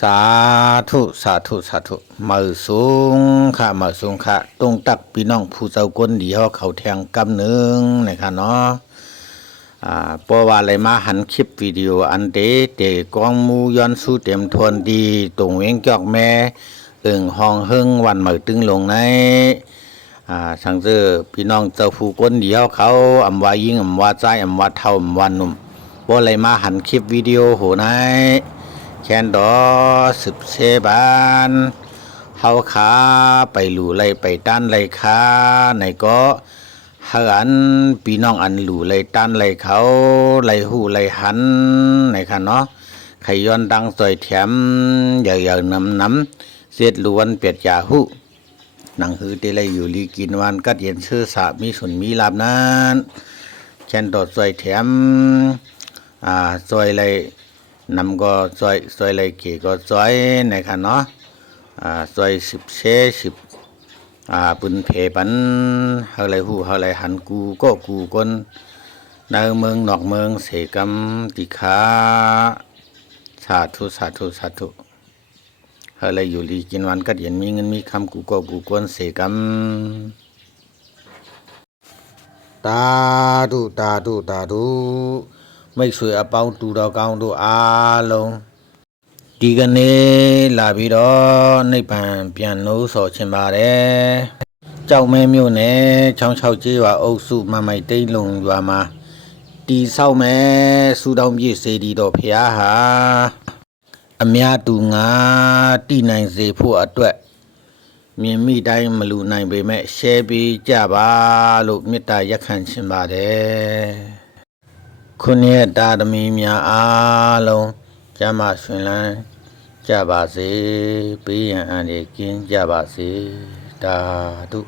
สาธุสาธุสาธุมาสูงค่ะมาสูงค่ะตรงตักพี่น้องผู้เจ้าก้นเดียวเขาแทงกำหนึ่งนะคะเนาะเพราะว่าอะไรมาหันคลิปวิดีโออันเตกองมูย้อนสู้เต็มทวนดีตรงเวงจอกแม่ห้องเฮิงวันเหมือตึงลงในสังเจอพี่น้องเจ้าผู้ก้นเดียวเขาอำว่ายิ่งอำว่าใจอำว่าเท่าอำว่าหนุ่มเพราะอะไรมาหันคลิปวิดีโอโหนแคนดอสืบเชบานเฮาขาไปหลู่ไรไปต้านไรขาในก็เฮาอันพี่น้องอันหลู่ไรต้านไรเขาไรหูไรหันในค่ะเนาะไขย้อนดังสอยแถมอย่าน้ำเสียดล้วนเปียดยาหูหนังหือที่ไรอยู่ลีกินวันกัดเย็นชื่อสามีสุนมีลาบนั้นแคนดอสอยแถมสอยไรนำก็ซอยไรเกี่ก็ซอยนะครับเนาะซอย10 ปุนเพปันเฮาไรหูเฮาไรหันกูก็กูคนในเมืองนอกเมืองเสกำติขาสาธุสาธุสาธุเฮาไรอยู่ลีกินวันก็เห็นมีเงินมีคำกูก็กูคนเสกำตาดูไม่สวยอเปาตูดาวกาวดูอาลงดีกันเนลาบิดอในผ่านเปลี่ยนโน้สอเชมบาเรเจ้าแม่มิวเนช่องเช่าจีว่าโอสุมาไม่ได้ลงว่ามาตีเศร้าแม่สุดาวมีเสดีดอกพยาหาอเมียตูงาตีนายเสผู้อัดด้วยมีมีได้มาลูนายเบแม่เชบีจ้าบาลูกมิตรยักขันเชมบาเรคุณเนี่ยตาดมีเมียอาลงจะมาสวยแล้วจะบาสีปีอันเด็กกินจะบาสีตาดุ